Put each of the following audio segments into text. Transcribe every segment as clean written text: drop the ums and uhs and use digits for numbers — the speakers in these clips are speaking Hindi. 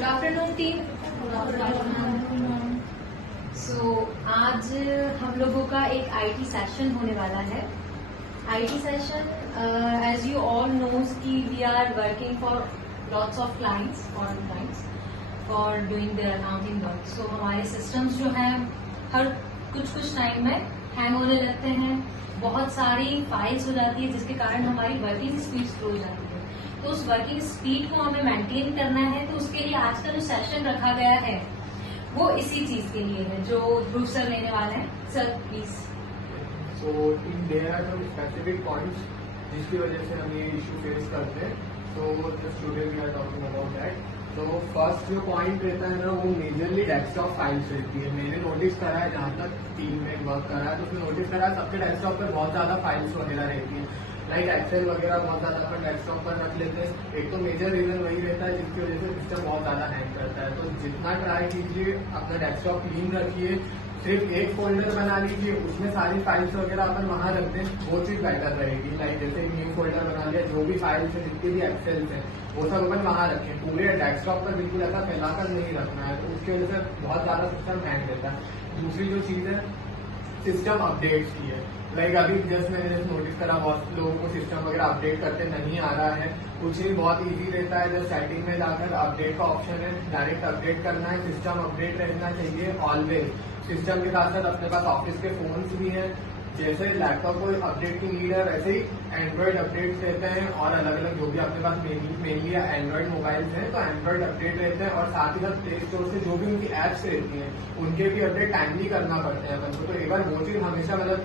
Good afternoon team. सो आज हम लोगों का एक आईटी सेशन होने वाला है। IT session, as you all know कि we are working for lots of clients, foreign clients, for doing their accounting work. So हमारे सिस्टम्स जो हैं हर कुछ टाइम में हैंग होने लगते हैं, बहुत सारी फाइल्स हो जाती है जिसके कारण हमारी वर्किंग स्पीड स्लो हो जाती है। तो उस वर्किंग स्पीड को हमें मेंटेन करना है, तो उसके लिए आज का जो सेशन रखा गया है वो इसी चीज के लिए है जो ध्रुव सर लेने वाले हैं। Sir please. So in there are some specific points जिसकी वजह से हम ये इशू फेस करते हैं। तो just today we are talking about that. तो फर्स्ट जो पॉइंट रहता है ना, वो मेजरली डेस्कटॉप फाइल्स रहती है। मैंने नोटिस करा है, जहाँ तक टीम में वर्क करा है तो उसमें नोटिस करा है सबके डेस्कटॉप पर बहुत ज्यादा फाइल्स वगैरह रहती है, लाइक एक्सेल वगैरह बहुत ज्यादा अपन डेस्कटॉप पर रख लेते हैं। एक तो मेजर रीजन वही रहता है जिसकी वजह से सिस्टम बहुत ज्यादा हैंग करता है। तो जितना ट्राई कीजिए अपना डेस्कटॉप क्लीन रखिए, सिर्फ एक फोल्डर बना लीजिए, उसमें सारी फाइल्स वगैरह अपन वहां रख दें, वो चीज बेटर रहेगी। लाइक जैसे न्यू फोल्डर बना लिया, जो भी फाइल्स है जितनी भी एक्सेल है वो सब अपन वहां रखें। पूरे डेस्कटॉप पर बिल्कुल ऐसा फैलाकर नहीं रखना है, तो उसकी वजह से बहुत ज्यादा सिस्टम हैंग रहता है। दूसरी जो चीज है सिस्टम अपडेट्स की है। लाइक अभी जस्ट मैंने नोटिस करा बहुत लोगों को सिस्टम वगैरह अपडेट करते नहीं आ रहा है। कुछ नहीं, बहुत इजी रहता है। जस्ट सेटिंग में जाकर अपडेट का ऑप्शन है, डायरेक्ट अपडेट करना है। सिस्टम अपडेट रहना चाहिए ऑलवेज। सिस्टम के साथ साथ अपने पास ऑफिस के फोन्स भी हैं, जैसे लैपटॉप को अपडेट की नीड है वैसे ही एंड्रॉइड अपडेट्स रहते हैं, और अलग अलग जो भी अपने पास मेनली एंड्रॉइड मोबाइल्स हैं तो एंड्रॉइड अपडेट रहते हैं। और साथ ही साथ प्ले स्टोर से जो भी उनकी एप्स रहती हैं उनके भी अपडेट टाइमली करना पड़ते हैं अपन को। तो एक बार वो चीज हमेशा मतलब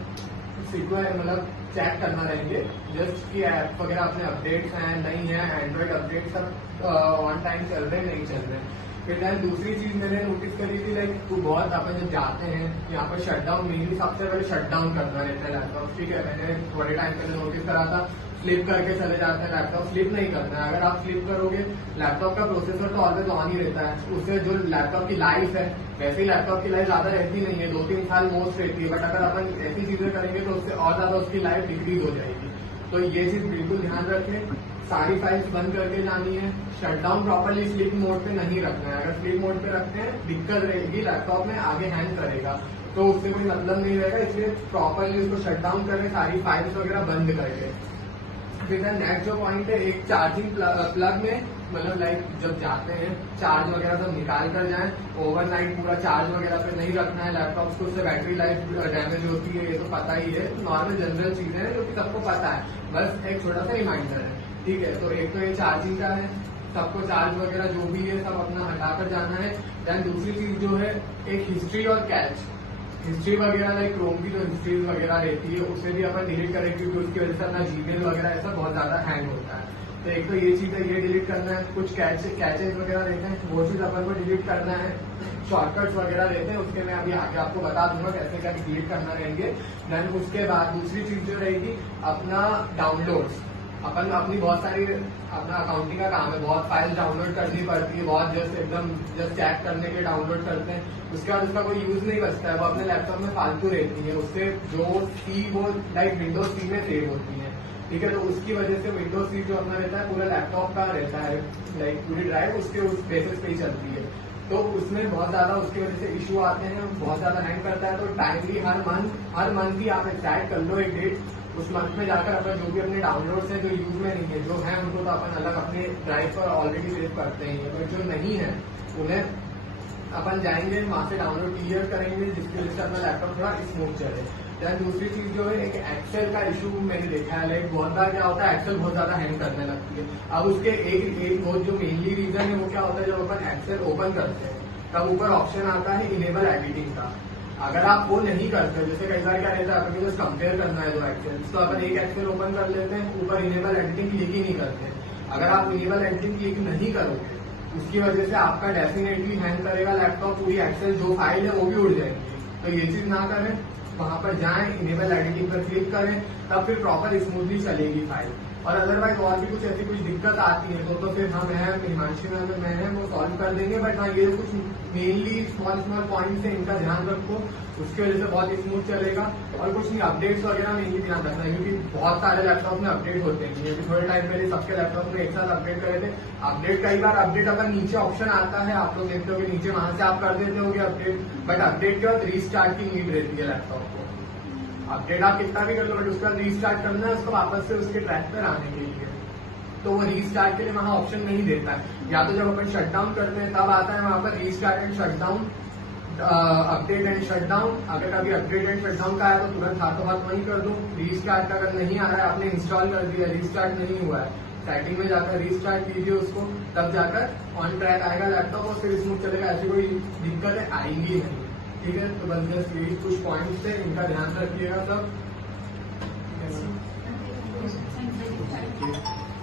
चेक करना रहेंगे जस्ट कि ऐप वगैरह अपने अपडेट्स हैं नहीं है, एंड्रॉइड अपडेट सब ऑन टाइम चल रहे नहीं चल रहे। फिर दैन दूसरी चीज मैंने नोटिस करी थी, लाइक तो बहुत अपन जब जाते हैं यहाँ पर शटडाउन, मेनली सबसे पहले शटडाउन करना रहता है लैपटॉप। ठीक है, मैंने थोड़े टाइम पहले नोटिस करा था फ्लिप करके चले जाते हैं लैपटॉप। फ्लिप नहीं करना है। अगर आप फ्लिप करोगे, लैपटॉप का प्रोसेसर तो ऑलवेज ऑन ही रहता है, उससे जो लैपटॉप की लाइफ है वैसे ही लैपटॉप की लाइफ ज्यादा रहती नहीं है, 2-3 साल मोस्ट रहती है। बट अगर अपन ऐसी चीजें करेंगे तो उससे और ज्यादा उसकी लाइफ डिक्रीज हो जाएगी। तो ये चीज बिल्कुल ध्यान रखें। सारी फाइल्स बंद करके लानी है। शटडाउन प्रॉपरली स्लीप मोड पे नहीं रखना है। अगर स्लीप मोड पे रखते हैं दिक्कत रहेगी, लैपटॉप में आगे हैंग करेगा, तो उससे कोई मतलब नहीं रहेगा। इसलिए प्रॉपरली उसको शटडाउन करें, सारी फाइल्स वगैरह बंद करके। फिर नेक्स्ट जो पॉइंट है, एक चार्जिंग प्लग में मतलब लाइक जब जाते हैं चार्ज वगैरह सब निकाल कर जाएं। ओवरनाइट पूरा चार्ज वगैरह पे नहीं रखना है लैपटॉप को, उससे बैटरी लाइफ डैमेज होती है, ये तो पता ही है। नॉर्मल जनरल चीजें हैं जो कि सबको पता है, बस एक छोटा सा रिमाइंडर है। ठीक है, तो एक तो ये चार्जिंग का है, सबको चार्ज वगैरह जो भी है सब अपना हटाकर जाना है। देन दूसरी चीज जो है एक हिस्ट्री और कैच। हिस्ट्री वगैरह लाइक क्रोम की जो हिस्ट्री वगैरह रहती है उसे भी अपन डिलीट करें, क्योंकि उसकी वजह से अपना जीमेल वगैरह ऐसा बहुत ज्यादा हैंग होता है। तो एक तो ये चीज है, ये डिलीट करना है। कुछ कैचेज वगैरह रहते हैं वो चीज अपन को डिलीट करना है। शॉर्टकट्स वगैरह रहते हैं उसके मैं अभी आगे आपको बता दूंगा कैसे क्या डिलीट करना रहेंगे। देन उसके बाद दूसरी चीज जो रहेगी अपना डाउनलोड्स। अपन अपनी बहुत सारी अपना अकाउंटिंग का काम है, बहुत फाइल डाउनलोड करनी पड़ती है, बहुत जस्ट चेक करने के डाउनलोड करते हैं। उसके बाद उसका कोई यूज नहीं बचता है, वो अपने लैपटॉप में फालतू रहती है। उससे जो सी वो लाइक विंडोज सी में सेव होती है। ठीक है, तो उसकी वजह से विंडोज सी जो अपना रहता है पूरा लैपटॉप का रहता है, लाइक पूरी ड्राइव उसके उस बेसिस पे ही चलती है। तो उसमें बहुत ज्यादा उसकी वजह से इशू आते हैं, बहुत ज्यादा हैंग करता है। तो टाइमली हर मंथ ही आप सेट कर लो एक डेट। उस मंथ में जाकर अपन जो भी अपने डाउनलोड्स हैं जो यूज में नहीं है, जो है उनको तो अपन अलग अपने ड्राइव पर ऑलरेडी सेव करते हैं, बट जो नहीं है उन्हें अपन जाएंगे वहां से डाउनलोड क्लियर करेंगे, जिसकी वजह से अपना लैपटॉप थोड़ा स्मूथ चले। देन दूसरी चीज जो है एक एक्सेल का इशू मैंने देखा है, लाइक बहुत बार क्या होता है एक्सेल बहुत ज्यादा हैंग करने लगती है। अब उसके एक बहुत जो मेनली रीजन है वो क्या होता है, जब अपन एक्सेल ओपन करते हैं तब ऊपर ऑप्शन आता है इनेबल एडिटिंग का। अगर आप वो नहीं करते, जैसे कई बार क्या रहता है अपने को कंपेयर करना है दो एक्सेल, तो अपन एक एक्सेल ओपन कर लेते हैं, ऊपर इनेबल एडिटिंग क्लिक ही नहीं करते। अगर आप इनेबल एडिटिंग क्लिक नहीं करोगे उसकी वजह से आपका डेफिनेटली हैंग करेगा लैपटॉप, पूरी एक्सेल जो फाइल है वो भी उड़ जाएगी। तो ये चीज ना करें, वहां पर जाएं, इनेबल एडिटिंग पर क्लिक करें, तब फिर प्रॉपर स्मूथली चलेगी फाइल। और अदरवाइज और भी कुछ ऐसी कुछ दिक्कत आती है तो फिर हम हैं हिमांशी मैम मैं है वो सॉल्व कर देंगे। बट हाँ ये कुछ मेनली स्मॉल स्मॉल पॉइंट्स है, इनका ध्यान रखो, उसकी वजह से बहुत स्मूथ चलेगा। और कुछ नहीं, अपडेट्स वगैरह में यही ध्यान रखना है क्योंकि बहुत सारे लैपटॉप में अपडेट होते हैं। अभी थोड़े टाइम पहले सबके लैपटॉप में एक साथ अपडेट करे थे। अपडेट कई बार अपडेट अगर नीचे ऑप्शन आता है, आप लोग देखते हो कि नीचे वहां से आप कर देते होगे अपडेट, बट अपडेट के बाद रीस्टार्ट की नीड रहती है लैपटॉप को। अपडेट आप कितना भी कर लो बट उसके बाद रीस्टार्ट करना है उसको वापस से उसके ट्रैक पर आने के लिए, तो वो रीस्टार्ट के लिए वहां ऑप्शन नहीं देता है। या तो जब अपन शटडाउन करते हैं तब आता है वहां पर restart and shutdown, update and shutdown. अगर कभी अपडेट एंड शटडाउन का है तो तुरंत हाथों हाथ वहीं कर दो। रीस्टार्ट अगर नहीं आ रहा है, आपने इंस्टॉल कर दिया, रीस्टार्ट नहीं हुआ है, सेटिंग में जाकर रीस्टार्ट कीजिए उसको, तब जाकर ऑन ट्रैक आएगा लैपटॉप और फिर स्मूथ चलेगा। ऐसी कोई दिक्कतें आएंगी नहीं, ठीक है। तो बस जस्ट यही कुछ पॉइंट्स है, इनका ध्यान रखिएगा सब। Thank you.